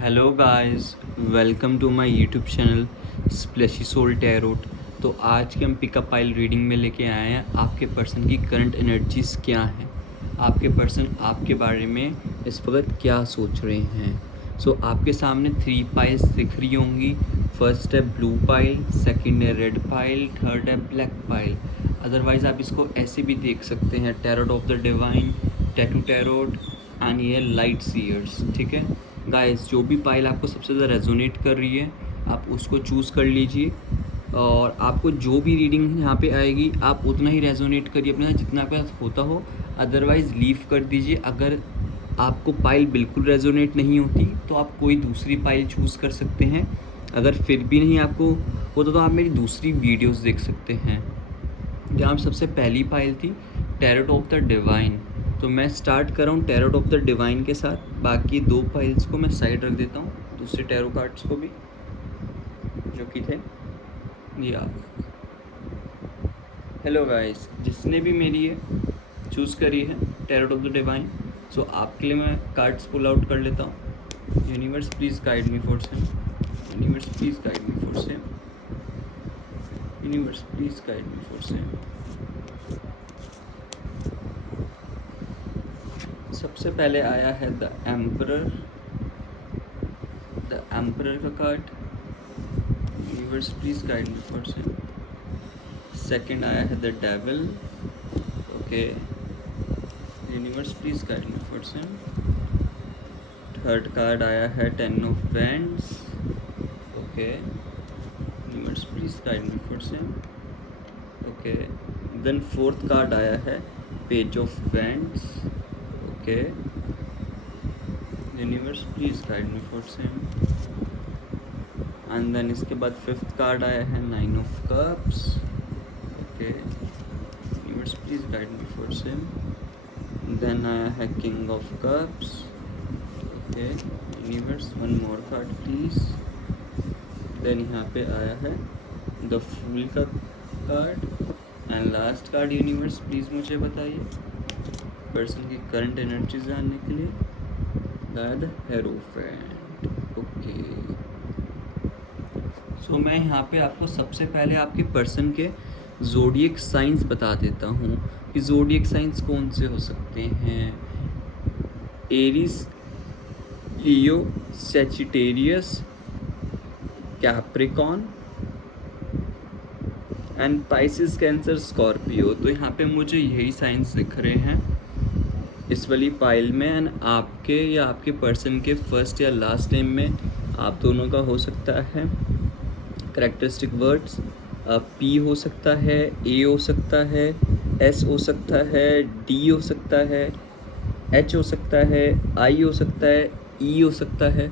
Hello guys, welcome to my YouTube channel splashy soul tarot. तो आज के हम पिकअप पाइल रीडिंग में लेके आए हैं आपके पर्सन की करंट एनर्जीज़ क्या हैं, आपके पर्सन आपके बारे में इस वक्त क्या सोच रहे हैं। सो आपके सामने 3 पाइल्स दिख रही होंगी। फर्स्ट है ब्लू पाइल, सेकंड है रेड पाइल, थर्ड है ब्लैक पाइल। अदरवाइज़ आप इसको ऐसे भी देख सकते हैं, tarot of the divine, tattoo tarot and ये लाइट सीयर्स। ठीक है गाइस, जो भी पाइल आपको सबसे ज़्यादा रेजोनेट कर रही है आप उसको चूज़ कर लीजिए, और आपको जो भी रीडिंग यहाँ पे आएगी आप उतना ही रेजोनेट करिए अपने साथ जितना आपके साथ होता हो। अदरवाइज़ लीव कर दीजिए। अगर आपको पाइल बिल्कुल रेजोनेट नहीं होती तो आप कोई दूसरी पाइल चूज़ कर सकते हैं। अगर फिर भी नहीं आपको होता तो आप मेरी दूसरी वीडियोस देख सकते हैं। जहाँ सबसे पहली पाइल थी टैरोट ऑफ द डिवाइन, तो मैं स्टार्ट कर रहा हूँ टैरोट ऑफ द डिवाइन के साथ। बाकी 2 पाइल्स को मैं साइड रख देता हूँ, दूसरे टैरो कार्ड्स को भी जो कि थे ये आप। हेलो गाइस, जिसने भी मेरी ये चूज़ करी है टैरोट ऑफ द डिवाइन, सो आपके लिए मैं कार्ड्स पुल आउट कर लेता हूँ। Universe please guide me for same, universe please guide me for same, universe please guide me for same. सबसे पहले आया है द एम्परर का card. Universe please guide me for same. Second आया है the devil. Okay, universe please guide me for same. Third card आया है 10 of wands. Okay, universe please guide me for same. Okay, then fourth card आया है page of wands. Okay, universe please guide me for same. And then इसके बाद fifth card आया है 9 of cups. Okay, universe please guide me for same. Then आया है king of cups. Okay, universe one more card please. Then यहाँ पे आया है द फूल का card. And last card universe please मुझे बताइए पर्सन की करंट एनर्जी जानने के लिए। The hierophant. ओके, सो मैं यहाँ पे आपको सबसे पहले आपके पर्सन के ज़ोडिएक साइंस बता देता हूँ कि ज़ोडिएक साइंस कौन से हो सकते हैं। Aries, Leo, Sagittarius, Capricorn and Pisces, cancer, Scorpio. तो यहाँ पे मुझे यही साइंस दिख रहे हैं इस वाली पाइल में। एंड आपके या आपके पर्सन के फर्स्ट या लास्ट नेम में आप दोनों का हो सकता है करेक्टरिस्टिक वर्ड्स पी हो सकता है, ए हो सकता है, एस हो सकता है, डी हो सकता है, एच हो सकता है, आई हो सकता है, ई हो सकता है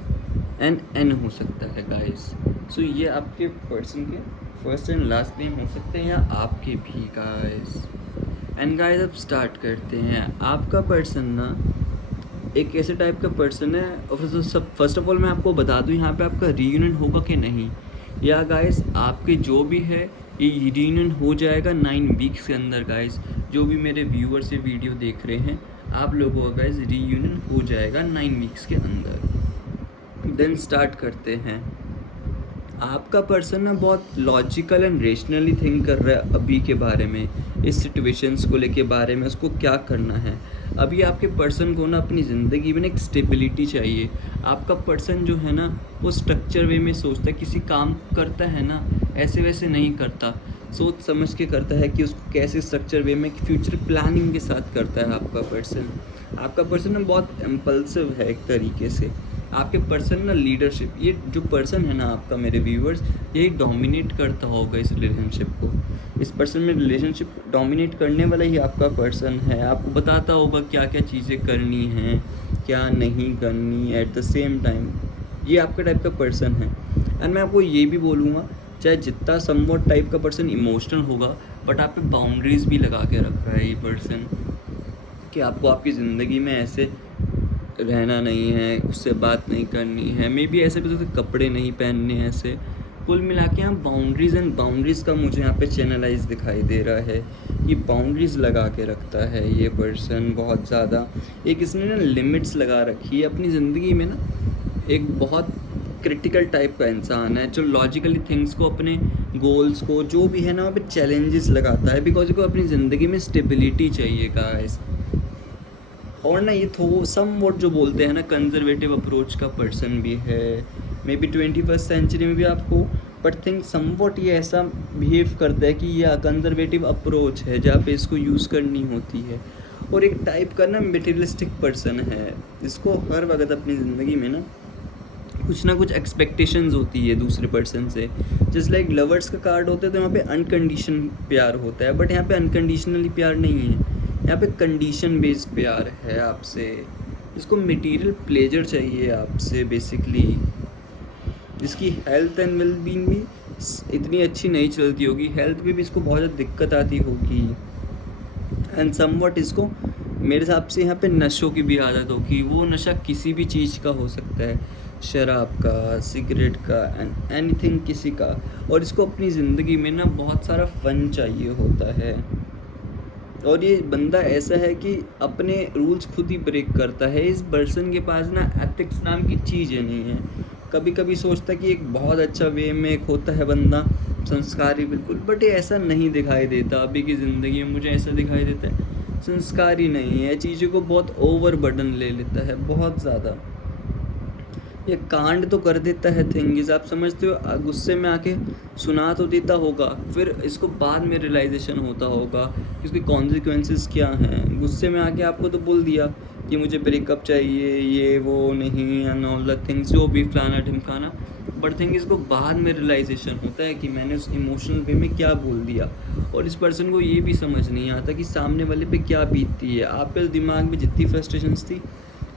एंड एन हो सकता है गाइस। सो ये आपके पर्सन के फर्स्ट एंड लास्ट नेम हो सकते हैं या आपके भी गाइस। एंड गाइस अब स्टार्ट करते हैं। आपका पर्सन ना एक ऐसे टाइप का पर्सन है, और सब फर्स्ट ऑफ ऑल मैं आपको बता दूं यहाँ पे आपका रीयूनियन होगा कि नहीं। या गाइस आपके जो भी है ये रीयूनियन हो जाएगा 9 वीक्स के अंदर गाइस। जो भी मेरे व्यूअर्स ये वीडियो देख रहे हैं आप लोगों का गाइस रीयूनियन हो जाएगा 9 वीक्स के अंदर। देन स्टार्ट करते हैं। आपका पर्सन ना बहुत लॉजिकल एंड रेशनली थिंक कर रहा है अभी के बारे में, इस सिचुएशंस को लेके बारे में उसको क्या करना है। अभी आपके पर्सन को ना अपनी ज़िंदगी में एक स्टेबिलिटी चाहिए। आपका पर्सन जो है ना वो स्ट्रक्चर वे में सोचता है, किसी काम करता है ना ऐसे वैसे नहीं करता, सोच समझ के करता है कि उसको कैसे स्ट्रक्चर वे में फ्यूचर प्लानिंग के साथ करता है आपका पर्सन। आपका पर्सन ना बहुत इम्पल्सिव है एक तरीके से। आपके पर्सन ना लीडरशिप, ये जो पर्सन है ना आपका मेरे व्यूअर्स, यही डोमिनेट करता होगा इस रिलेशनशिप को। इस पर्सन में रिलेशनशिप डोमिनेट करने वाला ही आपका पर्सन है। आपको बताता होगा क्या क्या चीज़ें करनी हैं, क्या नहीं करनी एट द सेम टाइम। ये आपका टाइप का पर्सन है। एंड मैं आपको ये भी बोलूँगा, चाहे जितना समवॉट टाइप का पर्सन इमोशनल होगा, बट आप पे बाउंड्रीज़ भी लगा के रख रहा है ये पर्सन कि आपको आपकी ज़िंदगी में ऐसे रहना नहीं है, उससे बात नहीं करनी है, मे बी ऐसे भी तो कपड़े नहीं पहनने हैं ऐसे। कुल मिला के यहाँ बाउंड्रीज़ एंड बाउंड्रीज़ का मुझे यहाँ पे चैनलाइज दिखाई दे रहा है। ये बाउंड्रीज़ लगा के रखता है ये पर्सन बहुत ज़्यादा। एक इसने ना लिमिट्स लगा रखी है अपनी ज़िंदगी में ना। एक बहुत क्रिटिकल टाइप का इंसान है जो लॉजिकली थिंग्स को, अपने गोल्स को, जो भी है ना, वहाँ पे चैलेंजेस लगाता है, बिकॉज को अपनी ज़िंदगी में स्टेबिलिटी चाहिए गाइस। और ना ये थो सम वोट जो बोलते हैं ना, कंजर्वेटिव अप्रोच का पर्सन भी है, मे बी 21st सेंचुरी में भी आप हो, बट थिंक सम वोट ये ऐसा बिहेव करता है कि यह कंजर्वेटिव अप्रोच है जहाँ पे इसको यूज़ करनी होती है। और एक टाइप का ना मटेरियलिस्टिक पर्सन है, इसको हर वक्त अपनी ज़िंदगी में ना कुछ ना कुछ एक्सपेक्टेशंस होती है दूसरे पर्सन से। जस्ट लाइक लवर्स का कार्ड होता है तो यहाँ पे अनकंडीशन प्यार होता है, बट यहाँ पे अनकंडीशनली प्यार नहीं है, यहाँ पे कंडीशन बेस्ड प्यार है आपसे। इसको मटेरियल प्लेजर चाहिए आपसे बेसिकली। इसकी हेल्थ एंड वेलबींग भी इतनी अच्छी नहीं चलती होगी, हेल्थ में भी इसको बहुत ज़्यादा दिक्कत आती होगी। एंड समवट इसको मेरे हिसाब से यहाँ पे नशों की भी आदत होगी। वो नशा किसी भी चीज़ का हो सकता है, शराब का, सिगरेट का, एंड एनीथिंग किसी का। और इसको अपनी ज़िंदगी में ना बहुत सारा फन चाहिए होता है। और ये बंदा ऐसा है कि अपने रूल्स खुद ही ब्रेक करता है। इस पर्सन के पास ना एथिक्स नाम की चीज़ें नहीं है। कभी कभी सोचता है कि एक बहुत अच्छा वे में एक होता है बंदा संस्कारी बिल्कुल, बट ये ऐसा नहीं दिखाई देता। अभी की ज़िंदगी में मुझे ऐसा दिखाई देता है संस्कारी नहीं है, चीज़ों को बहुत ओवर बर्डन ले लेता है, बहुत ज़्यादा। ये कांड तो कर देता है थिंग्स, आप समझते हो, गुस्से में आके सुना तो देता होगा, फिर इसको बाद में रियलाइजेशन होता होगा कि उसके कॉन्सिक्वेंसेस क्या हैं। गुस्से में आके आपको तो बोल दिया कि मुझे ब्रेकअप चाहिए, ये वो नहीं, एंड ऑल द थिंग्स, जो भी फलाना ढिमकाना, बट थिंग इसको बाद में रियलाइजेशन होता है कि मैंने उस इमोशनल वे में क्या बोल दिया। और इस पर्सन को ये भी समझ नहीं आता कि सामने वाले पे क्या बीतती है। आपके दिमाग में जितनी फ्रस्ट्रेशंस थी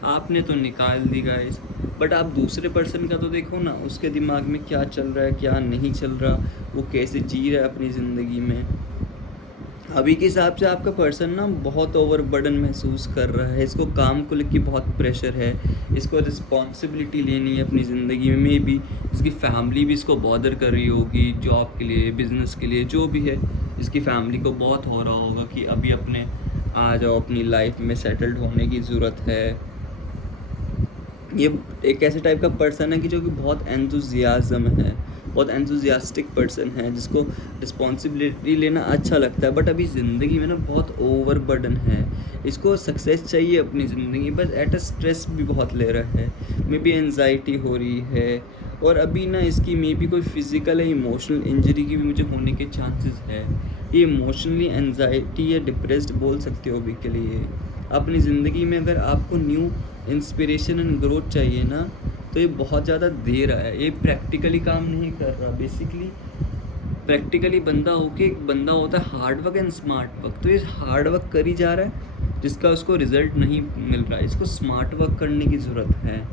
आपने तो निकाल दी गाइस, बट आप दूसरे पर्सन का तो देखो ना, उसके दिमाग में क्या चल रहा है, क्या नहीं चल रहा, वो कैसे जी रहा है अपनी ज़िंदगी में। अभी के हिसाब से आपका पर्सन ना बहुत ओवर बर्डन महसूस कर रहा है, इसको काम को लेकर बहुत प्रेशर है, इसको रिस्पॉन्सिबिलिटी लेनी है अपनी ज़िंदगी में भी। इसकी फैमिली भी इसको बॉदर कर रही होगी, जॉब के लिए, बिजनेस के लिए, जो भी है। इसकी फैमिली को बहुत हो रहा होगा कि अभी अपने आ जाओ, अपनी लाइफ में सेटल्ड होने की ज़रूरत है। ये एक ऐसे टाइप का पर्सन है कि जो कि बहुत एंथुजियाज़म है, बहुत एंथुजियास्टिक पर्सन है, जिसको रिस्पॉन्सिबिलिटी लेना अच्छा लगता है, बट अभी ज़िंदगी में ना बहुत ओवर बर्डन है। इसको सक्सेस चाहिए अपनी ज़िंदगी, बस एट अ स्ट्रेस भी बहुत ले रहा है, मे बी एनजाइटी हो रही है। और अभी ना इसकी मे बी कोई फिज़िकल या इमोशनल इंजरी की भी मुझे होने के चांसेस है। ये इमोशनली एनजाइटी या डिप्रेस्ड बोल सकते हो अभी के लिए। अपनी ज़िंदगी में अगर आपको न्यू इंस्पिरेशन एंड ग्रोथ चाहिए ना, तो ये बहुत ज़्यादा दे रहा है, ये प्रैक्टिकली काम नहीं कर रहा। बेसिकली प्रैक्टिकली बंदा होके एक बंदा होता है hard work and smart work, तो ये हार्ड वर्क कर ही जा रहा है जिसका उसको रिजल्ट नहीं मिल रहा है। इसको स्मार्ट वर्क करने की ज़रूरत है।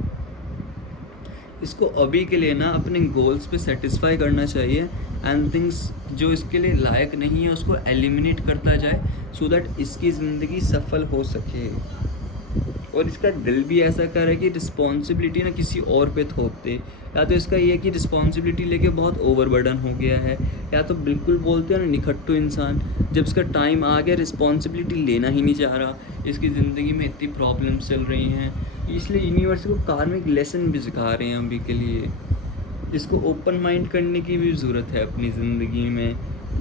इसको अभी के लिए ना अपने गोल्स पे सेटिस्फाई करना चाहिए, एंड थिंग्स जो इसके लिए लायक नहीं है उसको एलिमिनेट करता जाए, सो दैट इसकी ज़िंदगी सफल हो सके। और इसका दिल भी ऐसा कर है कि रिस्पॉन्सिबिलिटी ना किसी और पे थोप दे। या तो इसका ये है कि रिस्पॉन्सिबिलिटी लेके बहुत ओवरबर्डन हो गया है, या तो बिल्कुल बोलते हैं ना निखट्टू इंसान, जब इसका टाइम आ गया रिस्पॉन्सिबिलिटी लेना ही नहीं चाह रहा। इसकी ज़िंदगी में इतनी प्रॉब्लम्स चल रही हैं, इसलिए यूनिवर्स को कार्मिक लेसन भी सिखा रहे हैं अभी के लिए। इसको ओपन माइंड करने की भी ज़रूरत है अपनी ज़िंदगी में,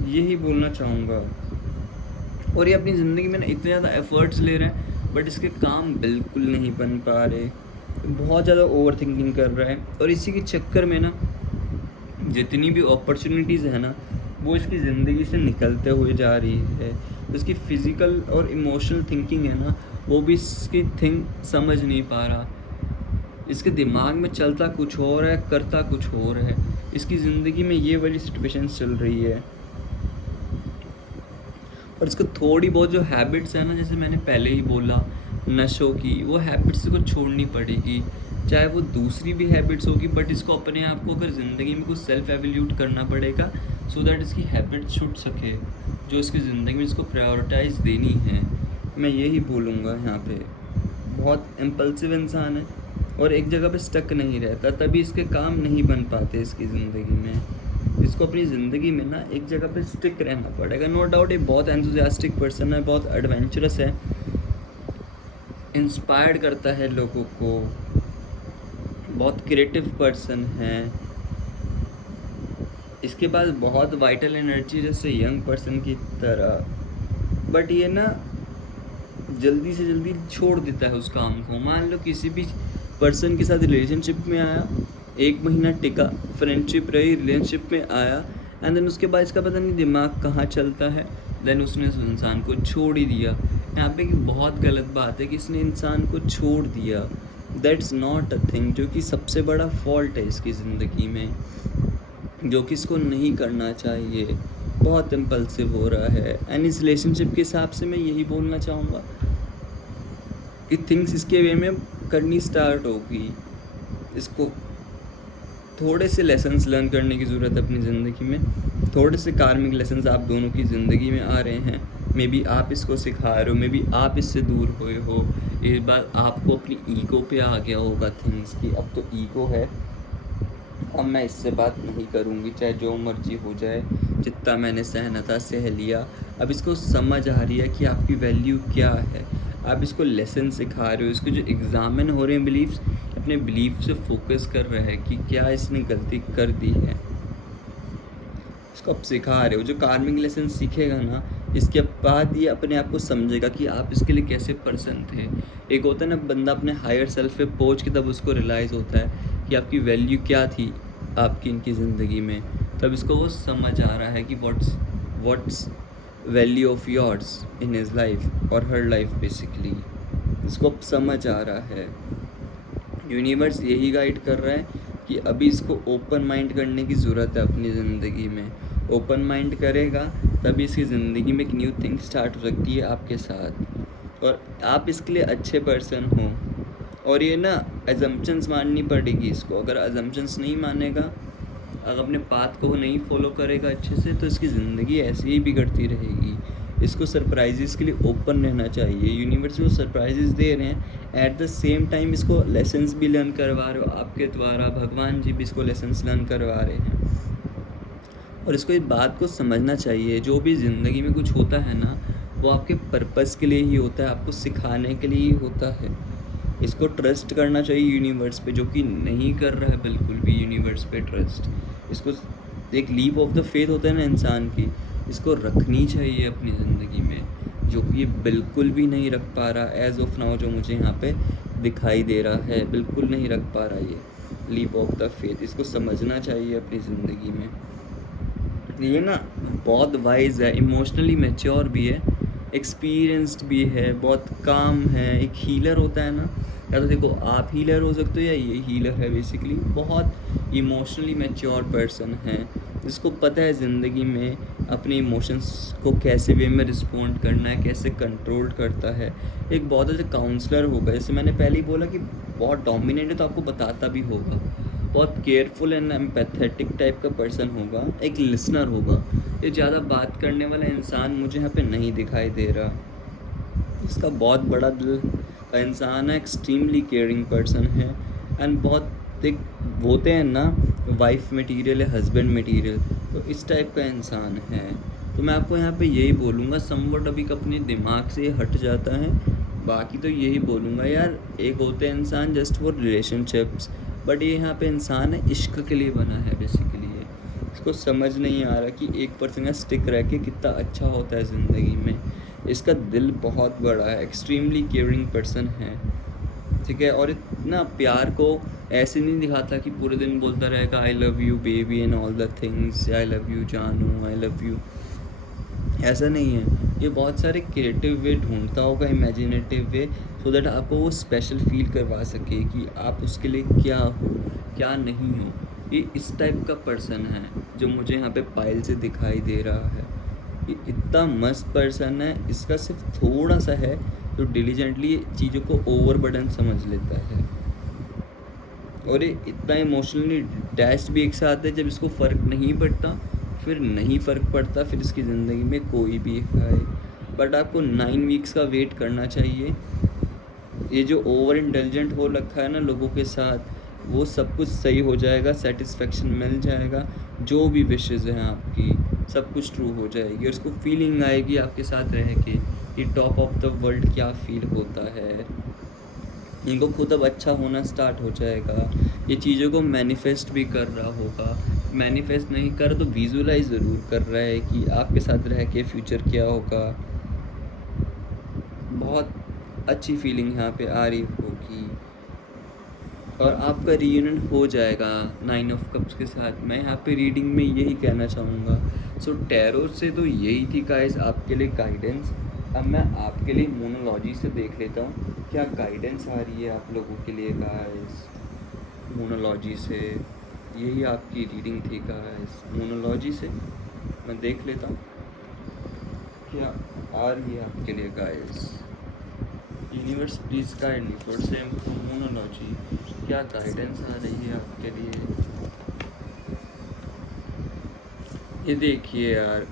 यही बोलना चाहूँगा। और ये अपनी ज़िंदगी में ना इतने ज़्यादा एफ़र्ट्स ले रहे हैं, बट इसके काम बिल्कुल नहीं बन पा रहे, बहुत ज़्यादा ओवर थिंकिंग कर रहा है। और इसी के चक्कर में ना जितनी भी अपॉर्चुनिटीज़ है ना, वो इसकी ज़िंदगी से निकलते हुए जा रही है। इसकी फ़िज़िकल और इमोशनल थिंकिंग है ना, वो भी इसकी थिंक समझ नहीं पा रहा। इसके दिमाग में चलता कुछ और है, करता कुछ और है। इसकी ज़िंदगी में ये वाली सिचुएशंस चल रही है। और इसको थोड़ी बहुत जो हैबिट्स है ना, जैसे मैंने पहले ही बोला नशों की, वो हैबिट्स को छोड़नी पड़ेगी। चाहे वो दूसरी भी हैबिट्स होगी, बट इसको अपने आप को अगर ज़िंदगी में कुछ सेल्फ एवेल्यूट करना पड़ेगा, सो दैट इसकी हैबिट छूट सके जो इसकी ज़िंदगी में इसको प्रायोरिटाइज देनी है। मैं यही बोलूँगा यहाँ पे। बहुत इम्पल्सिव इंसान है और एक जगह पे स्टक नहीं रहता, तभी इसके काम नहीं बन पाते इसकी ज़िंदगी में। इसको अपनी ज़िंदगी में ना एक जगह पे स्टिक रहना पड़ेगा। नो डाउट ये बहुत एंथुसियास्टिक पर्सन है, बहुत एडवेंचरस है, इंस्पायर्ड करता है लोगों को, बहुत क्रिएटिव पर्सन है, इसके पास बहुत वाइटल एनर्जी जैसे यंग पर्सन की तरह, बट ये ना जल्दी से जल्दी छोड़ देता है उस काम को। मान लो किसी भी पर्सन के साथ रिलेशनशिप में आया, 1 महीना टिका, फ्रेंडशिप रही, रिलेशनशिप में आया, एंड देन उसके बाद इसका पता नहीं दिमाग कहाँ चलता है, देन उसने उस इंसान को छोड़ ही दिया। यहाँ पे एक बहुत गलत बात है कि इसने इंसान को छोड़ दिया। दैट्स नॉट अ थिंग, जो कि सबसे बड़ा फॉल्ट है इसकी ज़िंदगी में, जो कि इसको नहीं करना चाहिए। बहुत इम्पल्सिव हो रहा है, एंड इस रिलेशनशिप के हिसाब से मैं यही बोलना चाहूँगा कि थिंग्स इसके वे में करनी स्टार्ट होगी। इसको थोड़े से लेसन्स लर्न करने की ज़रूरत है अपनी ज़िंदगी में। थोड़े से कार्मिक लेसन्स आप दोनों की ज़िंदगी में आ रहे हैं, मे बी आप इसको सिखा रहे हो, मे बी आप इससे दूर हुए हो। एक बार आपको अपनी ईगो पे आ गया होगा थिंग्स की, अब तो ईगो है, अब मैं इससे बात नहीं करूँगी चाहे जो मर्जी हो जाए, जितना मैंने सहना था सह लिया। अब इसको समझ आ रही है कि आपकी वैल्यू क्या है, आप इसको लेसन सिखा रहे हो। इसको जो एग्जामिन हो रहे हैं बिलीव्स, अपने बिलीफ से फोकस कर रहे हैं कि क्या इसने गलती कर दी है, इसको आप सिखा रहे हो। जो कार्मिक लेसन सीखेगा ना, इसके बाद ये अपने आप को समझेगा कि आप इसके लिए कैसे पर्सन थे। एक होता है ना बंदा अपने हायर सेल्फ पे पहुँच के तब उसको रियलाइज़ होता है कि आपकी वैल्यू क्या थी आपकी इनकी ज़िंदगी में, तब इसको वो समझ आ रहा है कि what's value of yours in his life और हर लाइफ बेसिकली। इसको अब समझ आ रहा है। यूनिवर्स यही गाइड कर रहा है कि अभी इसको ओपन माइंड करने की ज़रूरत है अपनी ज़िंदगी में। ओपन माइंड करेगा तभी इसकी ज़िंदगी में एक न्यू थिंग स्टार्ट हो सकती है आपके साथ, और आप इसके लिए अच्छे पर्सन हो। और ये ना अजम्पशंस माननी पड़ेगी इसको। अगर अजम्पशंस नहीं मानेगा, अगर अपने पाथ को नहीं फॉलो करेगा अच्छे से, तो इसकी ज़िंदगी ऐसे ही बिगड़ती रहेगी। इसको सरप्राइजेस के लिए ओपन रहना चाहिए। यूनिवर्स को सरप्राइजेस दे रहे हैं, एट द सेम टाइम इसको लेसन्स भी लर्न करवा रहे हो आपके द्वारा। भगवान जी भी इसको लेसन्स लर्न करवा रहे हैं, और इसको इस बात को समझना चाहिए, जो भी ज़िंदगी में कुछ होता है ना, वो आपके पर्पस के लिए ही होता है, आपको सिखाने के लिए ही होता है। इसको ट्रस्ट करना चाहिए यूनिवर्स पे, जो कि नहीं कर रहा है बिल्कुल भी यूनिवर्स पे ट्रस्ट। इसको एक लीप ऑफ द फेथ होता है ना इंसान की, इसको रखनी चाहिए अपनी ज़िंदगी में, जो कि ये बिल्कुल भी नहीं रख पा रहा एज ऑफ नाउ। जो मुझे यहाँ पे दिखाई दे रहा है, बिल्कुल नहीं रख पा रहा ये लीप ऑफ द फेथ। इसको समझना चाहिए अपनी ज़िंदगी में। ये ना बहुत वाइज है, इमोशनली मैच्योर भी है, एक्सपीरियंस्ड भी है, बहुत काम है। एक हीलर होता है ना, या तो देखो आप हीलर हो सकते हो या ये हीलर है बेसिकली। बहुत इमोशनली मैच्योर पर्सन है, जिसको पता है ज़िंदगी में अपने इमोशंस को कैसे वे में रिस्पॉन्ड करना है, कैसे कंट्रोल करता है। एक बहुत अच्छा काउंसलर होगा, जैसे मैंने पहले ही बोला कि बहुत डोमिनेट है तो आपको बताता भी होगा। बहुत केयरफुल एंड एम्पैथेटिक टाइप का पर्सन होगा, एक लिसनर होगा। ये ज़्यादा बात करने वाला इंसान मुझे यहाँ पे नहीं दिखाई दे रहा। इसका बहुत बड़ा दिल का इंसान है, एक्सट्रीमली केयरिंग पर्सन है, एंड बहुत एक होते हैं ना वाइफ मटेरियल या हस्बैंड मटेरियल, तो इस टाइप का इंसान है। तो मैं आपको यहाँ पे यही बोलूँगा, समवट अभी अपने दिमाग से हट जाता है। बाकी तो यही बोलूँगा यार, एक होते हैं इंसान जस्ट फॉर रिलेशनशिप्स, बट ये यहाँ पे इंसान है इश्क के लिए बना है बेसिकली। ये इसको समझ नहीं आ रहा कि एक पर्सन का स्टिक रह के कितना अच्छा होता है ज़िंदगी में। इसका दिल बहुत बड़ा है, एक्सट्रीमली केयरिंग पर्सन है, ठीक है। और इतना प्यार को ऐसे नहीं दिखाता कि पूरे दिन बोलता रहेगा I love you baby and all the things, I love you जानू, आई लव यू, ऐसा नहीं है। ये बहुत सारे क्रिएटिव वे ढूंढता होगा, इमेजिनेटिव वे, सो दैट आपको वो स्पेशल फील करवा सके कि आप उसके लिए क्या हो, क्या नहीं हो। ये इस टाइप का पर्सन है जो मुझे यहाँ पे पायल से दिखाई दे रहा है। ये इतना मस्त पर्सन है, इसका सिर्फ थोड़ा सा है तो डिलीजेंटली चीज़ों को ओवरबर्डन समझ लेता है, और ये इतना इमोशनली डैश्ड भी एक साथ है। जब इसको फ़र्क नहीं पड़ता, फिर नहीं फ़र्क पड़ता, फिर इसकी ज़िंदगी में कोई भी है। बट आपको 9 वीक्स का वेट करना चाहिए। ये जो ओवर इंटेलिजेंट हो रखा है ना लोगों के साथ, वो सब कुछ सही हो जाएगा, सेटिस्फेक्शन मिल जाएगा। जो भी विशेज़ हैं आपकी, सब कुछ ट्रू हो जाएगी, और उसको फीलिंग आएगी आपके साथ रह के कि टॉप ऑफ द वर्ल्ड क्या फील होता है। इनको खुद अब अच्छा होना स्टार्ट हो जाएगा, ये चीज़ों को मैनिफेस्ट भी कर रहा होगा। मैनिफेस्ट नहीं कर तो विजुलाइज ज़रूर कर रहा है कि आपके साथ रह के फ्यूचर क्या होगा। बहुत अच्छी फीलिंग यहाँ पे आ रही होगी और आपका रीयूनियन हो जाएगा 9 ऑफ कप्स के साथ। मैं यहाँ पे रीडिंग में यही कहना चाहूँगा। सो टैरो से तो यही थी गाइस आपके लिए गाइडेंस। अब मैं आपके लिए मोनोलॉजी से देख लेता हूँ क्या गाइडेंस आ रही है आप लोगों के लिए गाइस। मोनोलॉजी से यही आपकी रीडिंग थी गाइस। मोनोलॉजी से मैं देख लेता हूँ क्या आ रही है आपके लिए guys. Universe please guide me for same मोनोलॉजी, क्या गाइडेंस आ रही है आपके लिए। ये देखिए यार,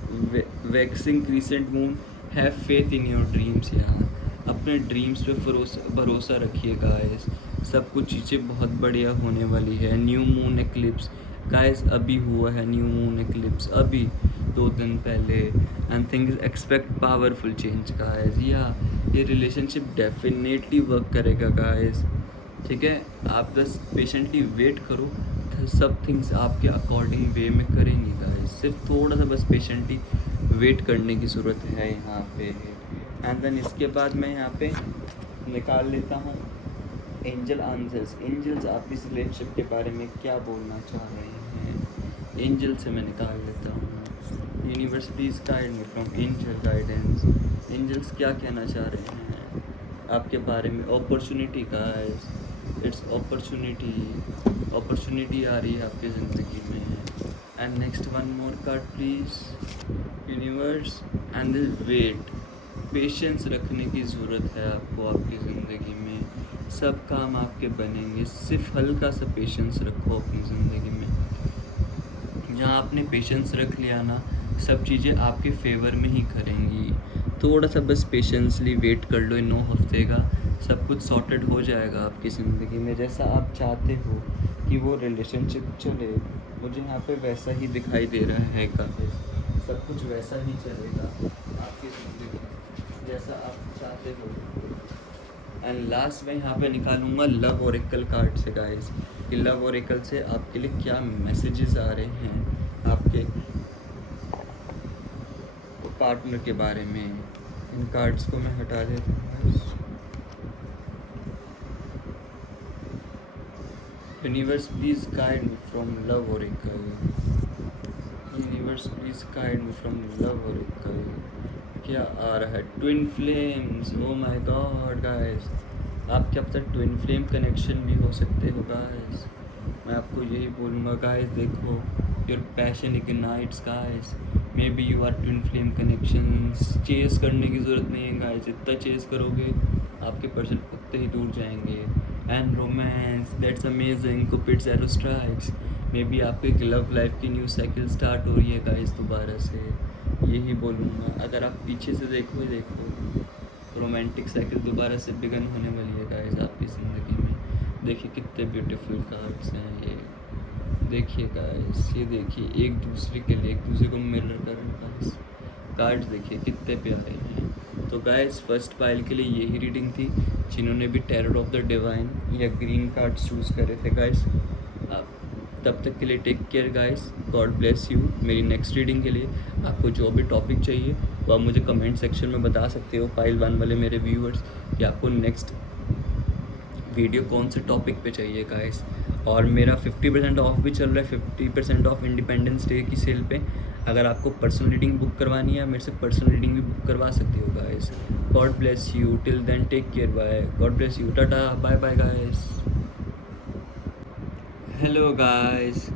waxing crescent moon, have faith in your dreams यार, अपने ड्रीम्स पे भरोसा रखिए गाइस। सब कुछ चीज़ें बहुत बढ़िया होने वाली है। न्यू मून एक्लिप्स गाइस अभी हुआ है, न्यू मून एक्लिप्स अभी 2 दिन पहले, and things expect powerful change guys. या ये रिलेशनशिप डेफिनेटली वर्क करेगा गाइस, ठीक है। आप बस पेशेंटली वेट करो, सब थिंग्स आपके अकॉर्डिंग वे में करेंगी गाइस। सिर्फ थोड़ा सा बस पेशेंटली वेट करने की ज़रूरत है यहाँ पे। एंड देन इसके बाद मैं यहाँ पे निकाल लेता हूँ एंजल आंसर्स। एंजल्स आप इस रिलेशनशिप के बारे में क्या बोलना चाह रहे हैं, एंजल से मैं निकाल लेता हूँ। Universe please guide me from angel guidance. Angels क्या कहना चाह रहे हैं आपके बारे में। Opportunity guys, it's opportunity, opportunity आ रही है आपकी ज़िंदगी में। And next one more card please universe. And this wait, patience रखने की ज़रूरत है आपको आपकी ज़िंदगी में। सब काम आपके बनेंगे, सिर्फ हल्का सा पेशेंस रखो अपनी ज़िंदगी में। जहाँ आपने पेशेंस रख लिया ना, सब चीज़ें आपके फेवर में ही करेंगी। थोड़ा सा बस पेशेंसली वेट कर लो, इन 9 हफ्ते का सब कुछ सॉर्टेड हो जाएगा आपकी ज़िंदगी में। जैसा आप चाहते हो कि वो रिलेशनशिप चले, मुझे यहाँ पे वैसा ही दिखाई दे रहा है गाइस। सब कुछ वैसा ही चलेगा आपकी ज़िंदगी में जैसा आप चाहते हो। एंड लास्ट मैं यहाँ पे निकालूंगा लव ओरेकल कार्ड से गाइस, कि लव ओरेकल से आपके लिए क्या मैसेजेस आ रहे हैं आपके पार्टनर के बारे में। इन कार्ड्स को मैं हटा देता हूँ। Universe please guide me from love Oracle. Universe please guide me from love Oracle. क्या आ रहा है, twin flames. Oh my God guys, आपके अब तक ट्विन फ्लेम कनेक्शन भी हो सकते हो गाइस। मैं आपको यही बोलूँगा गाइस, देखो your passion ignites guys, maybe you are twin flame connections. Chase करने की ज़रूरत नहीं है गाइस, जितना चेस करोगे आपके पर्सन उतने ही दूर जाएंगे। And romance, that's amazing. Cupid's arrow strikes, maybe आपके लव लाइफ की न्यू साइकिल स्टार्ट हो रही है गाइस दोबारा से। यही बोलूँगा, अगर आप पीछे से देखो रोमांटिक साइकिल दोबारा से बिगन होने वाली है गाइस आपकी ज़िंदगी में। देखिए कितने ब्यूटीफुल कार्ड्स हैं ये, देखिए गाइस, ये देखिए एक दूसरे के लिए, एक दूसरे को मिरर कर गाइस। कार्ड्स देखिए कितने प्यारे हैं। तो गाइस फर्स्ट पाइल के लिए यही रीडिंग थी। जिन्होंने भी टेरर ऑफ द डिवाइन या ग्रीन कार्ड्स चूज़ करे थे गाइस, आप तब तक के लिए take care guys, God bless you. मेरी नेक्स्ट रीडिंग के लिए आपको जो भी टॉपिक चाहिए वो आप मुझे कमेंट सेक्शन में बता सकते हो, पाइल 1 वाले मेरे व्यूअर्स, कि आपको नेक्स्ट वीडियो कौन से टॉपिक पे चाहिए गाइस। और मेरा 50% ऑफ भी चल रहा है, 50% ऑफ इंडिपेंडेंस डे की सेल पे। अगर आपको पर्सनल रीडिंग बुक करवानी है, मेरे से पर्सनल रीडिंग भी बुक करवा सकते हो guys. God bless you, till then take care, bye, God bless you, tata, bye bye guys. Hello guys,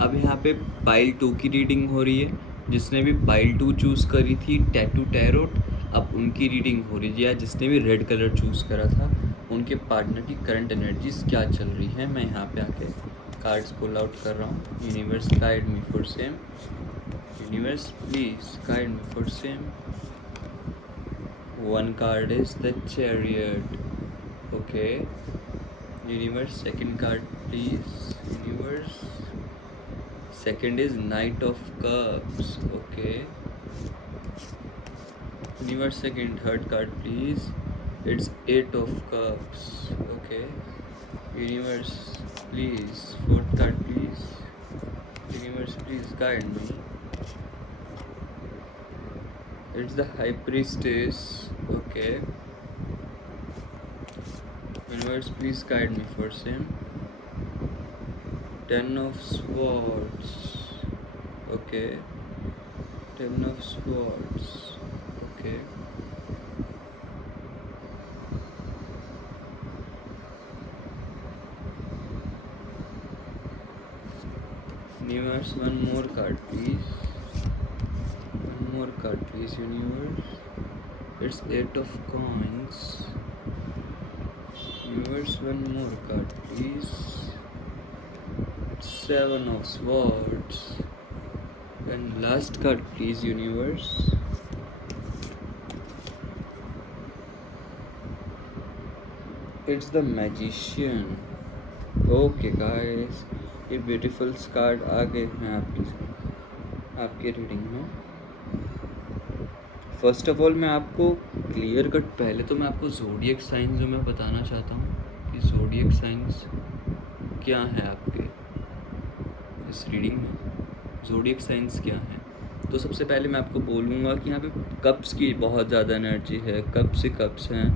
अब यहाँ पे पाइल 2 की रीडिंग हो रही है। जिसने भी पाइल 2 चूज़ करी थी टैटू टैरोट, अब उनकी रीडिंग हो रही है। या जिसने भी रेड कलर चूज़ करा था, उनके पार्टनर की करंट एनर्जीज क्या चल रही है। मैं यहाँ पे आके कार्ड्स पुल आउट कर रहा हूँ। Universe guide me for same, universe please guide me for same. One card is the chariot, okay. Universe second card please, universe. Second is Knight of Cups, okay. Universe second, third card please. It's Eight of Cups. Okay. Universe, please. Fourth card, please. Universe, please guide me. It's the High Priestess. Okay. Universe, please guide me for same. Ten of Swords. Okay. Ten of Swords. Okay. Universe, one more card, please. One more card, please, Universe. It's Eight of Coins. Universe, one more card, please. Seven of Swords. And last card, please, Universe. It's the Magician. Okay, guys. ये beautiful card आ गए हैं आपकी reading में. First of all मैं आपको clear cut पहले तो मैं आपको ज़ोडिएक साइंस जो मैं बताना चाहता हूँ कि ज़ोडिएक साइंस क्या है आपके इस रीडिंग में. ज़ोडिएक साइंस क्या है, तो सबसे पहले मैं आपको बोलूँगा कि यहाँ पे कप्स की बहुत ज़्यादा एनर्जी है. कप्स ही कप्स हैं.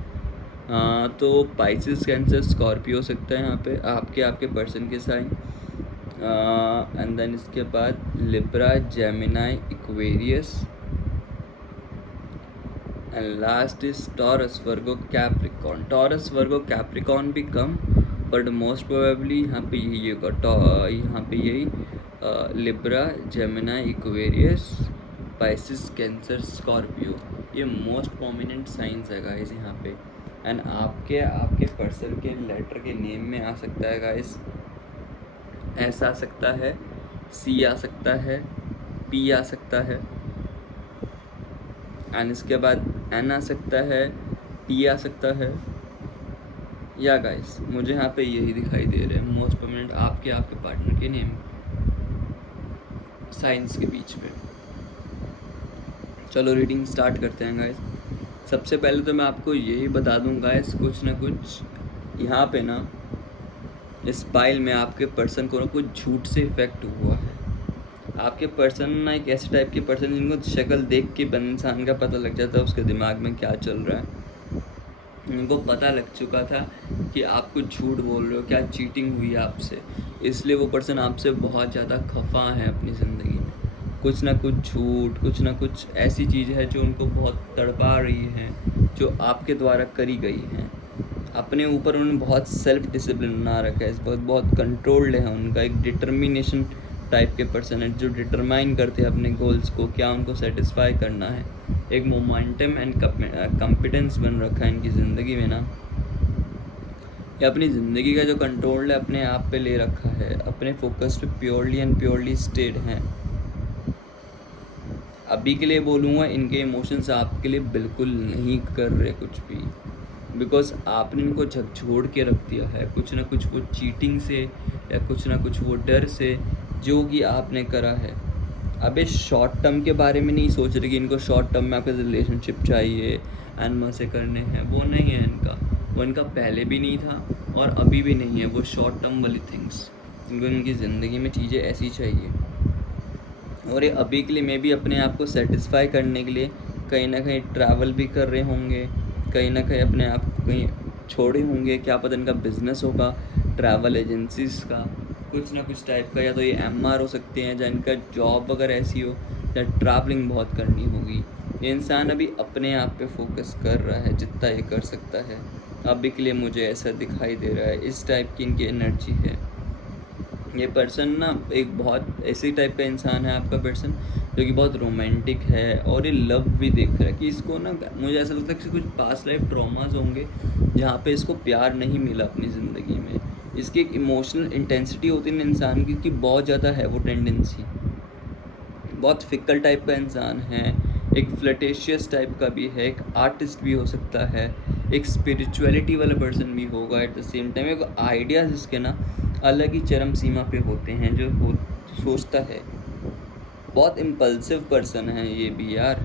तो पाइसेस, कैंसर, स्कॉर्पियो हो सकता है यहाँ पे आपके पर्सन के साइन. एंड देन इसके बाद Libra, Gemini, Aquarius and last is taurus, Virgo, Capricorn. Taurus, Virgo, Capricorn भी कम, बट मोस्ट प्रोबेबली यहाँ पे यही होगा. यहाँ पे यही Libra, Gemini, Aquarius, Pisces, cancer, Scorpio, ये मोस्ट प्रोमिनेंट साइंस है गाइस यहाँ पे. एंड आपके पर्सन के लेटर के नेम में आ सकता है गाइस, एस आ सकता है, सी आ सकता है, पी आ सकता है, एंड इसके बाद एन आ सकता है, पी आ सकता है. या गाइस मुझे यहाँ पे यही दिखाई दे रहे हैं मोस्ट परमानेंट आपके पार्टनर के नेम साइंस के बीच में. चलो रीडिंग स्टार्ट करते हैं गाइस. सबसे पहले तो मैं आपको यही बता दूँ गाइस, कुछ ना कुछ यहाँ पे ना इस पाइल में आपके पर्सन को ना कुछ झूठ से इफेक्ट हुआ है. आपके पर्सन ना एक ऐसे टाइप के पर्सन जिनको शक्ल देख के इंसान का पता लग जाता है उसके दिमाग में क्या चल रहा है. उनको पता लग चुका था कि आप कुछ झूठ बोल रहे हो, क्या चीटिंग हुई आपसे, इसलिए वो पर्सन आपसे बहुत ज़्यादा खफा है अपनी ज़िंदगी में. कुछ ना कुछ झूठ, कुछ ना कुछ ऐसी चीज़ है जो उनको बहुत तड़पा रही है, जो आपके द्वारा करी गई हैं. अपने ऊपर उन्होंने बहुत सेल्फ डिसिप्लिन बना रखा है, बहुत कंट्रोल्ड है. उनका एक डिटर्मिनेशन टाइप के पर्सन है जो डिटरमाइन करते हैं अपने गोल्स को, क्या उनको सेटिस्फाई करना है. एक मोमेंटम एंड कॉम्पिटेंस बन रखा है इनकी ज़िंदगी में ना. ये अपनी ज़िंदगी का जो कंट्रोल है अपने आप पे ले रखा है, अपने फोकस पे प्योरली स्टेड हैं. अभी के लिए बोलूँगा इनके इमोशंस आपके लिए बिल्कुल नहीं कर रहे कुछ भी, बिकॉज आपने इनको झकझोड़ के रख दिया है कुछ ना कुछ चीटिंग से या कुछ ना कुछ वो डर से जो कि आपने करा है. अब इस शॉर्ट टर्म के बारे में नहीं सोच रहे कि इनको शॉर्ट टर्म में आपके रिलेशनशिप चाहिए एंड मज़े करने हैं, वो नहीं है इनका. वो इनका पहले भी नहीं था और अभी भी नहीं है वो शॉर्ट टर्म वाली थिंग्स. इनको इनकी ज़िंदगी में चीज़ें ऐसी चाहिए. और ये अभी के लिए मे भी अपने आप को सेटिस्फाई करने के लिए कहीं ना कहीं ट्रैवल भी कर रहे होंगे, कहीं ना कहीं अपने आप को कहीं छोड़े होंगे. क्या पता इनका बिज़नेस होगा ट्रैवल एजेंसीज़ का कुछ ना कुछ टाइप का, या तो ये MR हो सकते हैं, या इनका जॉब अगर ऐसी हो या ट्रैवलिंग बहुत करनी होगी. ये इंसान अभी अपने आप पे फोकस कर रहा है जितना ये कर सकता है. अभी के लिए मुझे ऐसा दिखाई दे रहा है, इस टाइप की इनकी एनर्जी है. ये पर्सन ना एक बहुत ऐसे टाइप का इंसान है आपका पर्सन जो कि बहुत रोमांटिक है और ये लव भी देख रहा है कि इसको ना, मुझे ऐसा लगता है कि कुछ पास्ट लाइफ ट्रॉमास होंगे जहाँ पे इसको प्यार नहीं मिला अपनी ज़िंदगी में. इसकी एक इमोशनल इंटेंसिटी होती है इंसान की कि बहुत ज़्यादा है वो टेंडेंसी. बहुत फिकल टाइप का इंसान है, एक फ्लटेशियस टाइप का भी है, एक आर्टिस्ट भी हो सकता है, एक स्पिरिचुअलिटी वाला पर्सन भी होगा एट द सेम टाइम. एक आइडियाज़ इसके ना अलग ही चरम सीमा पे होते हैं जो सोचता है. बहुत इम्पल्सिव पर्सन है ये भी यार.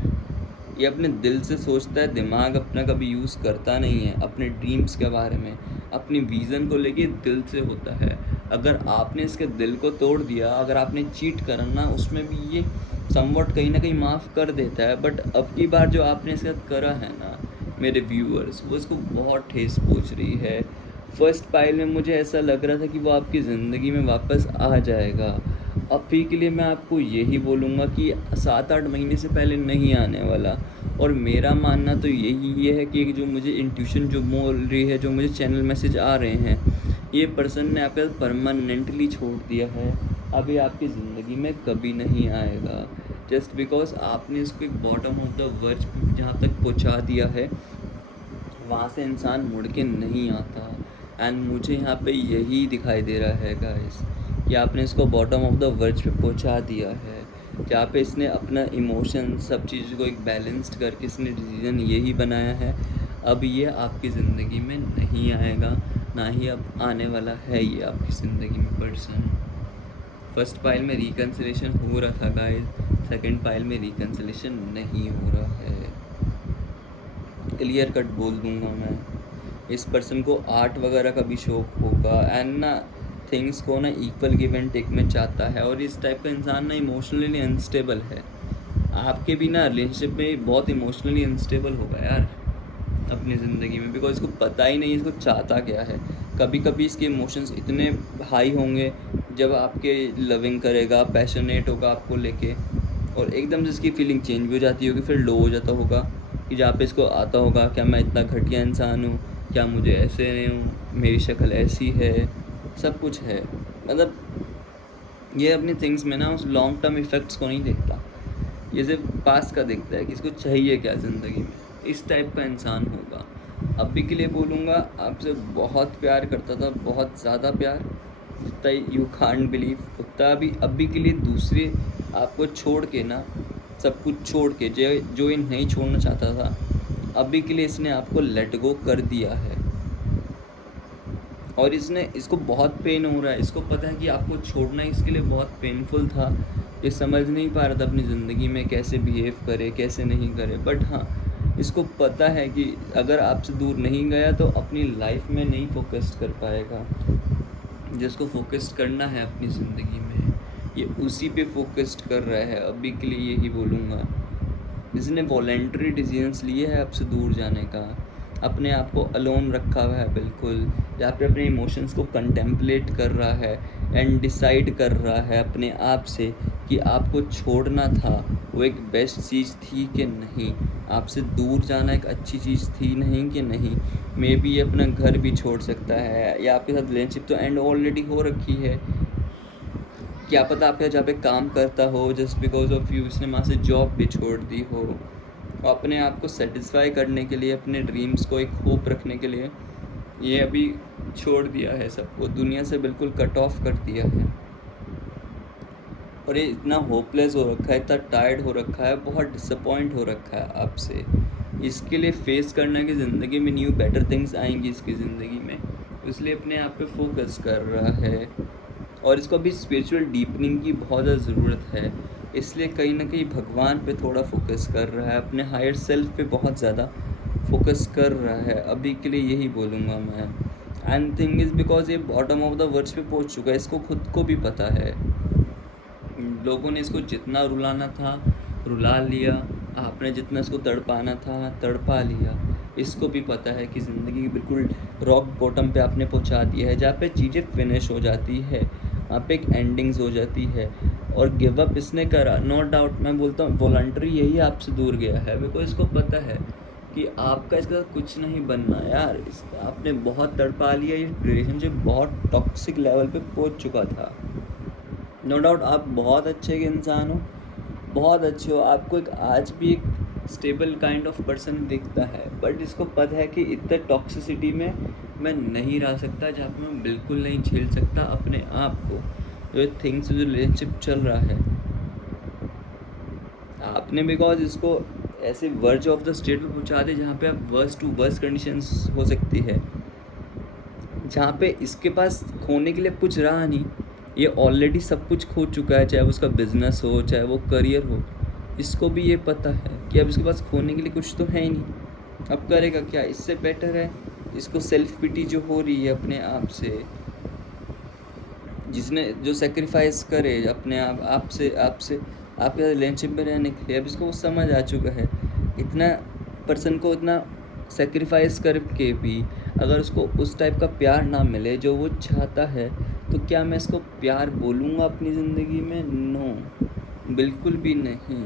ये अपने दिल से सोचता है, दिमाग अपना कभी यूज़ करता नहीं है अपने ड्रीम्स के बारे में, अपनी विज़न को लेके दिल से होता है। अगर आपने इसके दिल को तोड़ दिया, अगर आपने चीट करा ना, उसमें भी ये समवॉट कहीं न कहीं माफ़ कर देता है। बट अब की बार जो आपने इसके साथ करा है ना मेरे व्यूअर्स, वो इसको बहुत ठेस पहुँच रही है। फर्स्ट पाइल में मुझे ऐसा लग रहा था कि वो आपकी ज़िंदगी में वापस आ जाएगा। अभी के लिए मैं आपको यही बोलूँगा कि 7-8 महीने से पहले नहीं आने वाला। और मेरा मानना तो यही ये है कि जो मुझे इंट्यूशन जो बोल रही है, जो मुझे चैनल मैसेज आ रहे हैं, ये पर्सन ने आपका परमानेंटली छोड़ दिया है, अभी आपकी ज़िंदगी में कभी नहीं आएगा। जस्ट बिकॉज़ आपने इसको एक बॉटम ऑफ द वर्ज जहाँ तक पहुँचा दिया है, वहाँ से इंसान मुड़ के नहीं आता। एंड मुझे यहाँ पे यही दिखाई दे रहा है गाइस कि आपने इसको बॉटम ऑफ द वर्ज पे पहुँचा दिया है, जहाँ पे इसने अपना इमोशन सब चीज़ को एक बैलेंस्ड करके इसने डिसीजन यही बनाया है। अब ये आपकी ज़िंदगी में नहीं आएगा, ना ही अब आने वाला है ये आपकी ज़िंदगी में पर्सन। फर्स्ट पाइल में रिकन्सिलेशन हो रहा था गाइस, सेकंड पाइल में रिकन्सिलेशन नहीं हो रहा है। क्लियर कट बोल दूंगा मैं। इस पर्सन को आर्ट वगैरह का भी शौक होगा एंड ना थिंग्स को ना इक्वल गिव एंड टेक में चाहता है। और इस टाइप का इंसान ना इमोशनली अनस्टेबल है। आपके भी ना रिलेशनशिप में बहुत इमोशनली अनस्टेबल होगा यार अपनी ज़िंदगी में, बिकॉज इसको पता ही नहीं इसको चाहता क्या है। कभी कभी इसके इमोशंस इतने हाई होंगे जब आपके लविंग करेगा, पैशनेट होगा आपको लेके, और एकदम से इसकी फीलिंग चेंज भी हो जाती होगी, फिर लो हो जाता होगा कि जहाँ पे इसको आता होगा क्या मैं इतना घटिया इंसान हूँ, क्या मुझे ऐसे नहीं हूँ, मेरी शक्ल ऐसी है, सब कुछ है। मतलब ये अपनी थिंग्स में ना उस लॉन्ग टर्म इफ़ेक्ट्स को नहीं देखता, ये सिर्फ पास का देखता है कि इसको चाहिए क्या ज़िंदगी में। इस टाइप का इंसान होगा। अभी के लिए बोलूँगा, आपसे बहुत प्यार करता था, बहुत ज़्यादा प्यार, जितना यू कांट बिलीव उतना अभी के लिए दूसरे आपको छोड़ के ना, सब कुछ छोड़ के जो ये नहीं छोड़ना चाहता था, अभी के लिए इसने आपको लेट गो कर दिया है। और इसको बहुत पेन हो रहा है, इसको पता है कि आपको छोड़ना इसके लिए बहुत पेनफुल था। ये समझ नहीं पा रहा था अपनी ज़िंदगी में कैसे बिहेव करे, कैसे नहीं करे। बट हाँ, इसको पता है कि अगर आपसे दूर नहीं गया तो अपनी लाइफ में नहीं फोकस कर पाएगा। जिसको फोकस करना है अपनी ज़िंदगी में, ये उसी पे फोकस्ड कर रहा है। अभी के लिए यही बोलूँगा, जिसने वॉलेंटरी डिसीजंस लिए है आपसे दूर जाने का, अपने आप को अलोन रखा हुआ है बिल्कुल, जहाँ पे अपने इमोशंस को कंटेम्पलेट कर रहा है एंड डिसाइड कर रहा है अपने आप से कि आपको छोड़ना था वो एक बेस्ट चीज़ थी कि नहीं, आपसे दूर जाना एक अच्छी चीज़ थी नहीं कि नहीं। मे बी ये अपना घर भी छोड़ सकता है, या आपके साथ रिलेशनशिप तो एंड ऑलरेडी हो रखी है, क्या पता आपके जहाँ पे काम करता हो, जस्ट बिकॉज ऑफ यू इसने वहाँ से जॉब भी छोड़ दी हो। अपने आप को सेटिस्फाई करने के लिए, अपने ड्रीम्स को एक होप रखने के लिए ये अभी छोड़ दिया है सबको, दुनिया से बिल्कुल कट ऑफ कर दिया है। और ये इतना होपलेस हो रखा है, इतना टायर्ड हो रखा है, बहुत डिसअपॉइंट हो रखा है आपसे। इसके लिए फेस करना कि ज़िंदगी में न्यू बेटर थिंग्स आएंगी इसकी ज़िंदगी में, इसलिए अपने आप पे फोकस कर रहा है। और इसको अभी स्पिरिचुअल डीपनिंग की बहुत ज़्यादा ज़रूरत है, इसलिए कहीं ना कहीं भगवान पे थोड़ा फोकस कर रहा है, अपने हायर सेल्फ पे बहुत ज़्यादा फोकस कर रहा है। अभी के लिए यही बोलूँगा मैं। एंड थिंग इज़ बिकॉज ये बॉटम ऑफ द वर्ड्स पे पहुँच चुका है, इसको खुद को भी पता है। लोगों ने इसको जितना रुलाना था रुला लिया, आपने जितना इसको तड़पाना था तड़पा लिया। इसको भी पता है कि ज़िंदगी बिल्कुल रॉक बॉटम पे आपने पहुंचा दिया है, जहाँ पे चीज़ें फिनिश हो जाती है, वहाँ पे एक एंडिंग्स हो जाती है। और गिव अप इसने करा, नो डाउट। मैं बोलता हूँ वॉलंटरी यही आपसे दूर गया है, बिकॉज इसको पता है कि आपका इसके साथ कुछ नहीं बनना यार। आपने बहुत तड़पा लिया, ये रिलेशनशिप बहुत टॉक्सिक लेवल पे पहुंच चुका था। नो डाउट आप बहुत अच्छे इंसान हो, बहुत अच्छे हो, आपको एक आज भी एक स्टेबल काइंड ऑफ पर्सन दिखता है। बट इसको पता है कि इतने टॉक्सिसिटी में मैं नहीं रह सकता, जहाँ पे मैं बिल्कुल नहीं झेल सकता अपने आप को, जो थिंग्स जो रिलेशनशिप चल रहा है। आपने बिकॉज इसको ऐसे वर्ज ऑफ द स्टेट पे पहुँचा दे जहाँ पे आप वर्स्ट टू वर्स्ट कंडीशंस हो सकती है, जहाँ पे इसके पास खोने के लिए कुछ रहा नहीं। ये ऑलरेडी सब कुछ खो चुका है, चाहे वो उसका बिजनेस हो, चाहे वो करियर हो। इसको भी ये पता है कि अब इसके पास खोने के लिए कुछ तो है ही नहीं, अब करेगा क्या? इससे बेटर है इसको सेल्फ पिटी जो हो रही है अपने आप से, जिसने जो सेक्रीफाइस करे अपने आपसे आपके रिलेशनशिप में रहने के लिए, अब इसको वो समझ आ चुका है। इतना पर्सन को इतना सेक्रीफाइस करके भी अगर उसको उस टाइप का प्यार ना मिले जो वो चाहता है, तो क्या मैं इसको प्यार बोलूँगा अपनी ज़िंदगी में? नो, बिल्कुल भी नहीं।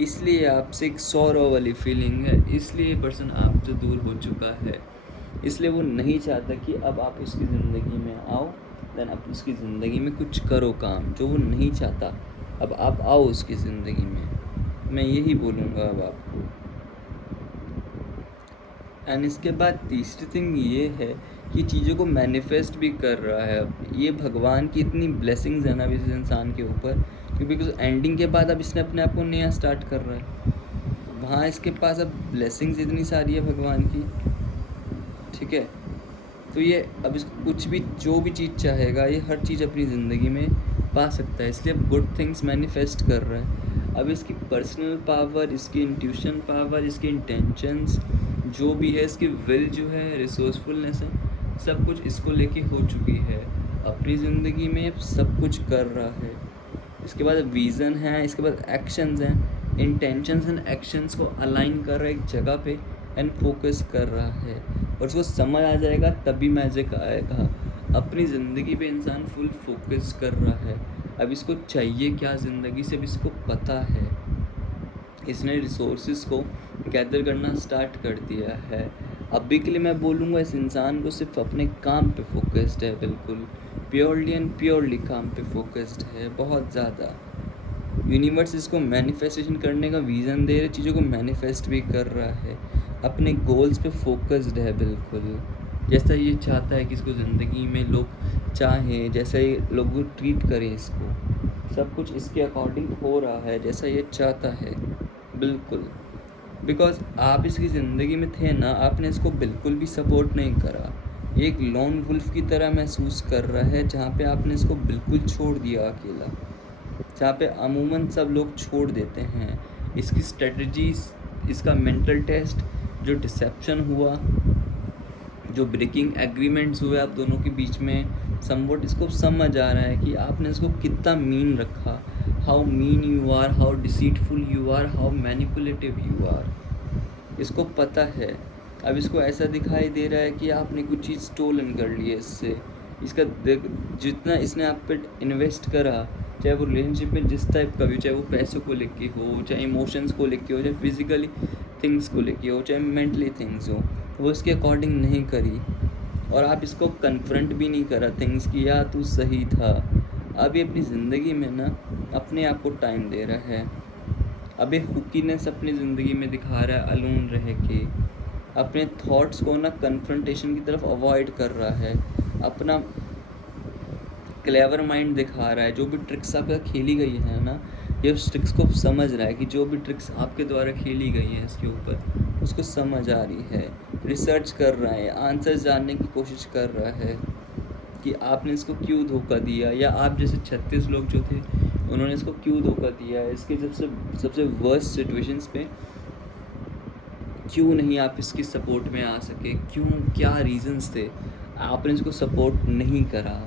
इसलिए आपसे एक सौरव वाली फीलिंग है, इसलिए पर्सन आपसे दूर हो चुका है, इसलिए वो नहीं चाहता कि अब आप उसकी ज़िंदगी में आओ, देन आप उसकी ज़िंदगी में कुछ करो काम जो वो नहीं चाहता। अब आप आओ उसकी ज़िंदगी में, मैं यही बोलूँगा अब आपको। एंड इसके बाद तीसरी थिंग ये है कि चीज़ों को मैनिफेस्ट भी कर रहा है। अब ये भगवान की इतनी ब्लेसिंग्स है ना इस इंसान के ऊपर, क्योंकि बिकॉज एंडिंग के बाद अब इसने अपने आप को नया स्टार्ट कर रहा है। वहाँ इसके पास अब ब्लेसिंग्स इतनी सारी है भगवान की, ठीक है? तो ये अब इसको कुछ भी जो भी चीज़ चाहेगा ये हर चीज़ अपनी ज़िंदगी में पा सकता है, इसलिए अब गुड थिंग्स मैनिफेस्ट कर रहा है। अब इसकी पर्सनल पावर, इसकी इंट्यूशन पावर, इसकी इंटेंशंस जो भी है, इसकी विल जो है, रिसोर्सफुलनेस है, सब कुछ इसको लेके हो चुकी है। अपनी ज़िंदगी में सब कुछ कर रहा है। इसके बाद विज़न है, इसके बाद एक्शंस हैं। इंटेंशंस एंड एक्शंस को अलाइन कर रहा है एक जगह पे एंड फोकस कर रहा है, और उसको समझ आ जाएगा तभी मैजिक आएगा। अपनी ज़िंदगी पे इंसान फुल फोकस कर रहा है। अब इसको चाहिए क्या ज़िंदगी से, अब इसको पता है। इसने रिसोर्सेज को गैदर करना स्टार्ट कर दिया है। अभी के लिए मैं बोलूँगा इस इंसान को सिर्फ अपने काम पे फोकस्ड है, बिल्कुल प्योरली एंड प्योरली काम पे फोकस्ड है, बहुत ज़्यादा। यूनिवर्स इसको मैनिफेस्टेशन करने का विज़न दे रहे, चीज़ों को मैनिफेस्ट भी कर रहा है, अपने गोल्स पे फोकस्ड है बिल्कुल। जैसा ये चाहता है कि इसको ज़िंदगी में लोग चाहें, जैसा ये लोग ट्रीट करें इसको, सब कुछ इसके अकॉर्डिंग हो रहा है जैसा ये चाहता है, बिल्कुल। बिकॉज आप इसकी ज़िंदगी में थे ना, आपने इसको बिल्कुल भी सपोर्ट नहीं करा। एक लॉन वुल्फ की तरह महसूस कर रहा है, जहाँ पे आपने इसको बिल्कुल छोड़ दिया अकेला, जहाँ पे अमूमन सब लोग छोड़ देते हैं। इसकी स्ट्रेटजीज, इसका मेंटल टेस्ट, जो डिसेप्शन हुआ, जो ब्रेकिंग एग्रीमेंट्स हुए आप दोनों के बीच में, समवट इसको समझ आ रहा है कि आपने इसको कितना मीन रखा, how mean you are, how deceitful you are, how manipulative you are. इसको पता है। अब इसको ऐसा दिखाई दे रहा है कि आपने कुछ चीज़ स्टोलन कर ली है इससे। इसका जितना इसने आप पे इन्वेस्ट करा, चाहे वो रिलेशनशिप में जिस टाइप का भी, चाहे वो पैसों को लेके हो, चाहे इमोशंस को लेके हो, चाहे फिजिकली थिंग्स को लेके हो, चाहे मेंटली थिंग्स हो, वो इसके अकॉर्डिंग नहीं करी। और आप इसको कन्फ्रंट भी नहीं करा थिंग्स की, या तू सही था। अब ये अपनी ज़िंदगी में ना अपने आप को टाइम दे रहा है। अब ये हुकीनेस अपनी ज़िंदगी में दिखा रहा है, अलोन रह के अपने थॉट्स को ना कन्फ्रंटेशन की तरफ अवॉइड कर रहा है, अपना क्लेवर माइंड दिखा रहा है। जो भी ट्रिक्स आपके साथ खेली गई है ना, ये उस ट्रिक्स को समझ रहा है कि जो भी ट्रिक्स आपके द्वारा खेली गई हैं इसके ऊपर, उसको समझ आ रही है, रिसर्च कर रहा है, आंसर्स जानने की कोशिश कर रहा है कि आपने इसको क्यों धोखा दिया, या आप जैसे 36 लोग जो थे उन्होंने इसको क्यों धोखा दिया है, इसके सबसे वर्स्ट सिचुएशंस पे क्यों नहीं आप इसकी सपोर्ट में आ सके, क्यों, क्या रीजंस थे, आपने इसको सपोर्ट नहीं करा।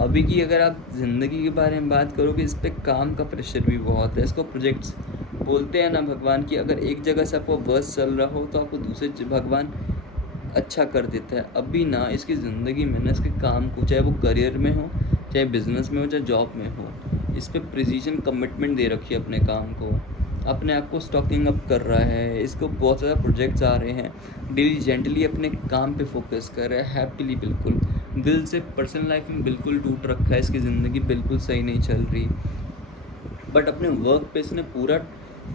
अभी की अगर आप ज़िंदगी के बारे में बात करोगे, इस पे काम का प्रेशर भी बहुत है। इसको प्रोजेक्ट्स बोलते हैं ना भगवान की, अगर एक जगह से आपको वर्स चल रहा हो तो आपको दूसरे भगवान अच्छा कर देता है। अभी ना इसकी ज़िंदगी में ना इसके काम को, चाहे वो करियर में हो, चाहे बिजनेस में हो, चाहे जॉब में हो, इस पर प्रिसीजन कमिटमेंट दे रखी है अपने काम को, अपने आप को स्टॉकिंग अप कर रहा है। इसको बहुत ज़्यादा प्रोजेक्ट्स आ रहे हैं, डिलीजेंटली अपने काम पे फोकस कर रहा है, हैप्पीली, बिल्कुल दिल से। पर्सनल लाइफ में बिल्कुल टूट रखा है, इसकी ज़िंदगी बिल्कुल सही नहीं चल रही, बट अपने वर्क पे इसने पूरा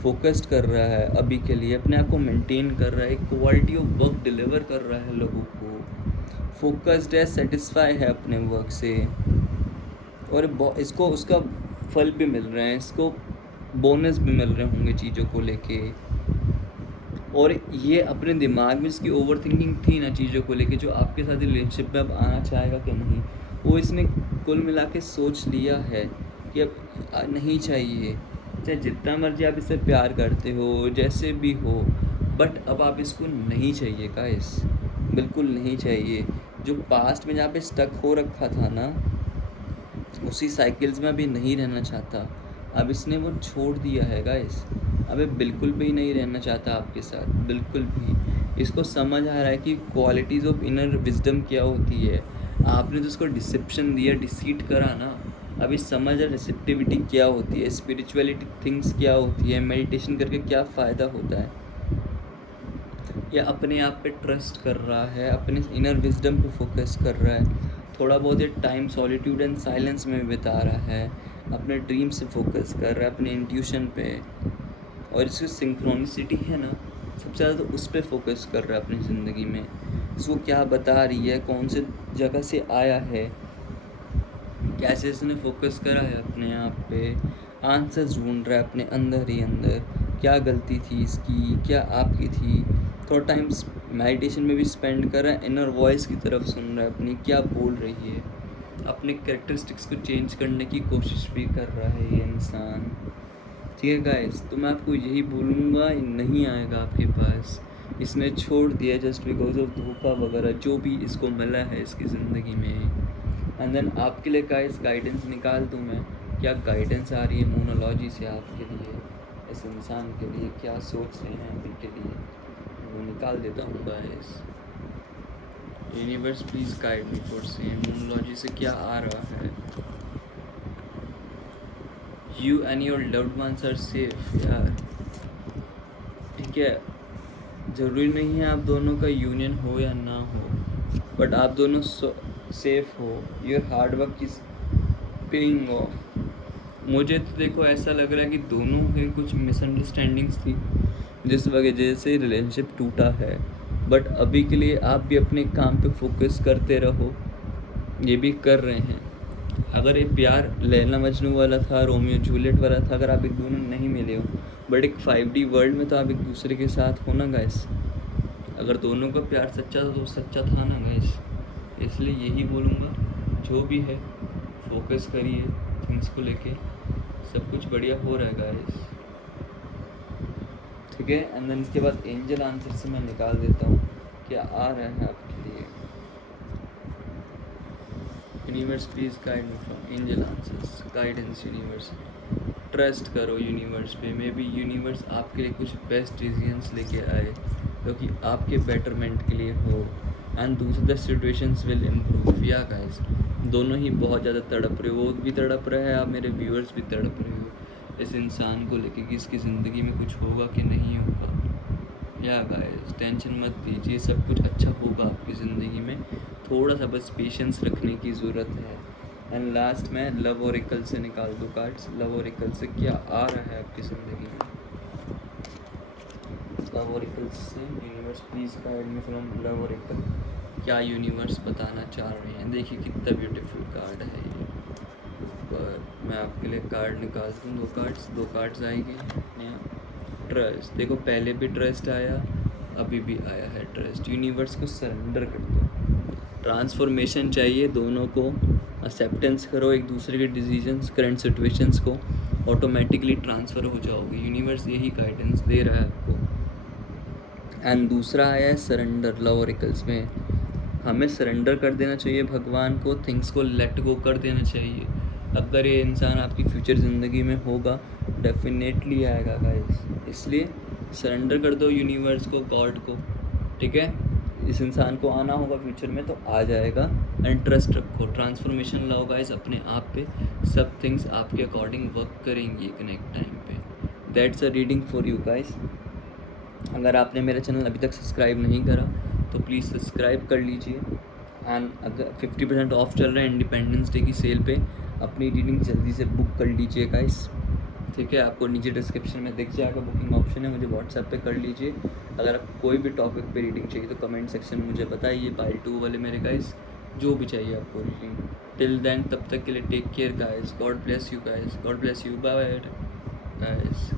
फोकस्ड कर रहा है अभी के लिए, अपने आप को मेंटेन कर रहा है, क्वालिटी ऑफ वर्क डिलीवर कर रहा है लोगों को, फोकस्ड है, सेटिस्फाई है अपने वर्क से, और इसको उसका फल भी मिल रहे हैं, इसको बोनस भी मिल रहे होंगे चीज़ों को लेके। और ये अपने दिमाग में इसकी ओवर थिंकिंग थी ना चीज़ों को लेके, जो आपके साथ रिलेशनशिप में अब आना चाहेगा कि नहीं, वो इसने कुल मिला के सोच लिया है कि अब नहीं चाहिए। चाहे जितना मर्जी आप इससे प्यार करते हो, जैसे भी हो, बट अब आप इसको नहीं चाहिए गाइस, बिल्कुल नहीं चाहिए। जो पास्ट में जहाँ पे स्टक हो रखा था ना, उसी साइकिल्स में अभी नहीं रहना चाहता। अब इसने वो छोड़ दिया है गाइस, अबे बिल्कुल भी नहीं रहना चाहता आपके साथ, बिल्कुल भी। इसको समझ आ रहा है कि क्वालिटीज़ ऑफ इनर विजडम क्या होती है। आपने तो उसको डिसेप्शन दिया, डिसीट करा ना, अभी समझ आ रिसेप्टिविटी क्या होती है, स्पिरिचुअलिटी थिंग्स क्या होती है, मेडिटेशन करके क्या फ़ायदा होता है। या अपने आप पे ट्रस्ट कर रहा है, अपने इनर विजडम पे फोकस कर रहा है, थोड़ा बहुत ये टाइम सॉलिट्यूड एंड साइलेंस में बिता रहा है, अपने ड्रीम से फोकस कर रहा है, अपने इंट्यूशन पे, और इसकी सिंक्रोनिसिटी है ना, सबसे ज़्यादा तो उस पर फोकस कर रहा है अपनी ज़िंदगी में। इसको क्या बता रही है, कौन से जगह से आया है, कैसे इसने फोकस करा है अपने आप पे, आंसर्स ढूंढ रहा है अपने अंदर ही अंदर, क्या गलती थी इसकी, क्या आपकी थी। थोड़ा टाइम मेडिटेशन में भी स्पेंड कर रहा है, इनर वॉइस की तरफ सुन रहा है अपनी, क्या बोल रही है, अपने कैरेक्टरिस्टिक्स को चेंज करने की कोशिश भी कर रहा है ये इंसान। ठीक है गाइस, तो मैं आपको यही बोलूँगा, नहीं आएगा आपके पास, इसने छोड़ दिया जस्ट बिकॉज ऑफ धोखा वगैरह जो भी इसको मिला है इसकी ज़िंदगी में। एंड देन आपके लिए गाइस गाइडेंस निकाल दूँ मैं, क्या गाइडेंस आ रही है मोनोलॉजी से आपके लिए, इस इंसान के लिए क्या सोच रहे हैं अभी के लिए, वो निकाल देता हूँ guys. Universe please guide me for same, मोनोलॉजी से क्या आ रहा है। You and your loved ones are safe यार, ठीक है। ज़रूरी नहीं है आप दोनों का यूनियन हो या ना हो, बट आप दोनों सेफ हो, your hard work is paying off. मुझे तो देखो ऐसा लग रहा है कि दोनों के कुछ मिसअंडरस्टैंडिंग्स थी जिस वजह से रिलेशनशिप टूटा है, बट अभी के लिए आप भी अपने काम पे फोकस करते रहो, ये भी कर रहे हैं। अगर ये प्यार लैला मजनू वाला था, रोमियो जूलियट वाला था, अगर आप एक दोनों नहीं मिले हो, बट एक 5D वर्ल्ड में तो आप एक दूसरे के साथ हो ना गाइस। अगर दोनों का प्यार सच्चा था तो सच्चा था ना गाइस। इसलिए यही बोलूँगा, जो भी है फोकस करिए थिंग्स को लेके, सब कुछ बढ़िया हो रहा है गाइस, ठीक है। एंड देन इसके बाद एंजल आंसर से मैं निकाल देता हूँ क्या आ रहा है आपके लिए। Universe please guide me from angel answers, guidance universe, trust करो यूनिवर्स पे, मे बी यूनिवर्स आपके लिए कुछ बेस्ट डिसीजंस लेके आए जो कि आपके बेटरमेंट के लिए हो, एंड दूसरे द सिचुएशंस विल इम्प्रूव। या गाइस, दोनों ही बहुत ज़्यादा तड़प रहे हो, वो भी तड़प रहा है, आप मेरे व्यूअर्स भी तड़प रहे हो इस इंसान को लेके कि इसकी ज़िंदगी में कुछ होगा कि नहीं होगा। या गाइस, टेंशन मत लीजिए, सब कुछ अच्छा होगा आपकी ज़िंदगी में, थोड़ा सा बस पेशेंस रखने की ज़रूरत है। एंड लास्ट में लव ओरेकल से निकाल दो कार्ड्स, लव ओरेकल से क्या आ रहा है आपकी ज़िंदगी में। लव ओरेकल से universe please guide me from love Oracle, क्या यूनिवर्स बताना चाह रहे हैं। देखिए कितना ब्यूटीफुल कार्ड है ये, पर मैं आपके लिए कार्ड निकालता हूँ, दो कार्ड्स आएंगे अपने यहाँ। ट्रस्ट, देखो पहले भी ट्रस्ट आया, अभी भी आया है ट्रस्ट। यूनिवर्स को सरेंडर कर दो, ट्रांसफॉर्मेशन चाहिए दोनों को, एक्सेप्टेंस करो एक दूसरे के डिसीजंस, करंट सिचुएशंस को, ऑटोमेटिकली ट्रांसफ़र हो जाओगे। यूनिवर्स यही गाइडेंस दे रहा है आपको। एंड दूसरा आया है सरेंडर, लव ओरेकल्स में हमें सरेंडर कर देना चाहिए भगवान को, थिंग्स को लेट गो कर देना चाहिए। अगर ये इंसान आपकी फ्यूचर ज़िंदगी में होगा, डेफिनेटली आएगा गाइस, इसलिए सरेंडर कर दो यूनिवर्स को, गॉड को, ठीक है। इस इंसान को आना होगा फ्यूचर में तो आ जाएगा। एंड ट्रस्ट रखो, ट्रांसफॉर्मेशन लाओ गाइस अपने आप पे, सब थिंग्स आपके अकॉर्डिंग वर्क करेंगी एक न एक टाइम पे। That's a reading for you guys. अगर आपने मेरा चैनल अभी तक सब्सक्राइब नहीं करा तो प्लीज़ सब्सक्राइब कर लीजिए। एंड अगर 50% ऑफ चल रहा है इंडिपेंडेंस डे की सेल पे, अपनी रीडिंग जल्दी से बुक कर लीजिए गाइस, ठीक है। आपको नीचे डिस्क्रिप्शन में दिख जाएगा बुकिंग ऑप्शन है, मुझे व्हाट्सएप पे कर लीजिए। अगर आपको कोई भी टॉपिक पे रीडिंग चाहिए तो कमेंट सेक्शन में मुझे बताइए, पाइल 2 वाले मेरे गाइस, जो भी चाहिए आपको रीडिंग। टिल देन, तब तक के लिए take care guys, God bless you guys, God bless you, bye guys.